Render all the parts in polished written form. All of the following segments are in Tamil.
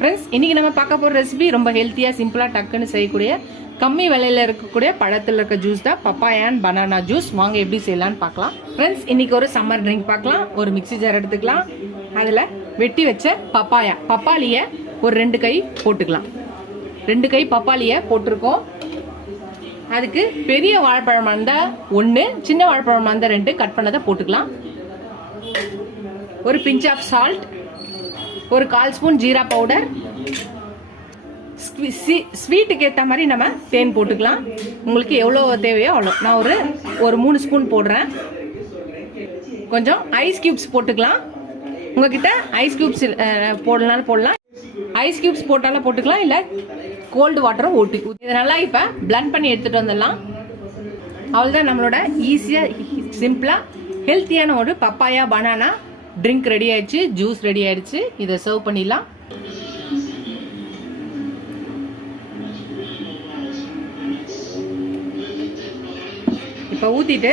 ஃப்ரெண்ட்ஸ், இன்றைக்கி நம்ம பார்க்க போகிற ரெசிபி ரொம்ப ஹெல்த்தியாக சிம்பிளாக டக்குன்னு செய்யக்கூடிய கம்மி விலையில் இருக்கக்கூடிய பழத்தில் இருக்க ஜூஸ் தான் பப்பாயா அண்ட் பனானா ஜூஸ். வாங்க எப்படி செய்யலான்னு பார்க்கலாம். ஃப்ரெண்ட்ஸ், இன்றைக்கி ஒரு சம்மர் ட்ரிங்க் பார்க்கலாம். ஒரு மிக்ஸி ஜார் எடுத்துக்கலாம். அதில் வெட்டி வச்ச பப்பாளியை ஒரு 2 கை போட்டுக்கலாம். 2 கை பப்பாளியை போட்டிருக்கோம். அதுக்கு பெரிய வாழைப்பழமாக இருந்தால் 1, சின்ன வாழைப்பழமாக இருந்தால் 2 கட் பண்ணதை போட்டுக்கலாம். ஒரு பிஞ்ச் ஆஃப் சால்ட், ஒரு 1/4 ஸ்பூன் ஜீரா பவுடர், ஸ்வீட்டுக்கு ஏற்ற மாதிரி நம்ம தேன் போட்டுக்கலாம். உங்களுக்கு எவ்வளோ தேவையோ அவ்வளோ. நான் ஒரு 3 ஸ்பூன் போடுறேன். கொஞ்சம் ஐஸ் கியூப்ஸ் போட்டுக்கலாம். உங்ககிட்ட ஐஸ் கியூப்ஸ் போடலாம்னு போடலாம். ஐஸ் கியூப்ஸ் போட்டாலும் போட்டுக்கலாம், இல்லை கோல்டு வாட்டரும் ஊற்றி இதை நல்லா இப்போ பிளண்ட் பண்ணி எடுத்துகிட்டு வந்துடலாம். அவ்வளோதான், நம்மளோட ஈஸியாக சிம்பிளாக ஹெல்த்தியான ஒரு பப்பாயா பனானா ட்ரிங்க் ரெடி ஆயிடுச்சு, ஜூஸ் ரெடி ஆயிடுச்சு. இதை சர்வ் பண்ணிடலாம். இப்போ ஊற்றிட்டு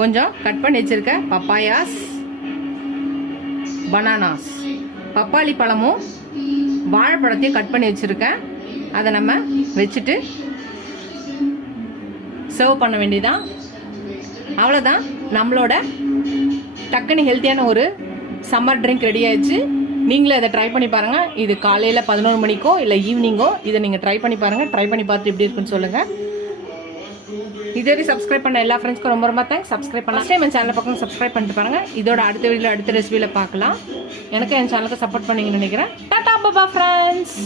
கொஞ்சம் கட் பண்ணி வச்சிருக்க பப்பாயாஸ், பனானாஸ், பப்பாளி பழமும் வாழைப்பழத்தையும் கட் பண்ணி வச்சுருக்கேன். அதை நம்ம வச்சுட்டு சர்வ் பண்ண வேண்டியதான். அவ்வளோதான், நம்மளோட டக்குன்னு ஹெல்த்தியான ஒரு சம்மர் ட்ரிங்க் ரெடி ஆயிடுச்சு. நீங்களே இதை ட்ரை பண்ணி பாருங்கள். இது காலையில் 11 மணிக்கோ இல்லை ஈவினிங்கோ இதை நீங்கள் ட்ரை பண்ணி பாருங்கள். ட்ரை பண்ணி பார்த்துட்டு எப்படி இருக்குன்னு சொல்லுங்கள். இதே சப்ஸ்கிரைப் பண்ண எல்லா ஃப்ரெண்ட்ஸ்க்கும் ரொம்ப ரொம்ப தேங்க்ஸ். சப்ஸ்கிரைப் பண்ணலாம். என் சேனல் பக்கம் சப்ஸ்கிரைப் பண்ணிட்டு பாருங்கள். இதோட அடுத்த வீடியோவில் அடுத்த ரெசிபியில் பார்க்கலாம். எனக்கு என் சேனலுக்கு சப்போர்ட் பண்ணிங்கன்னு நினைக்கிறேன். டாடா பாபா ஃப்ரெண்ட்ஸ்.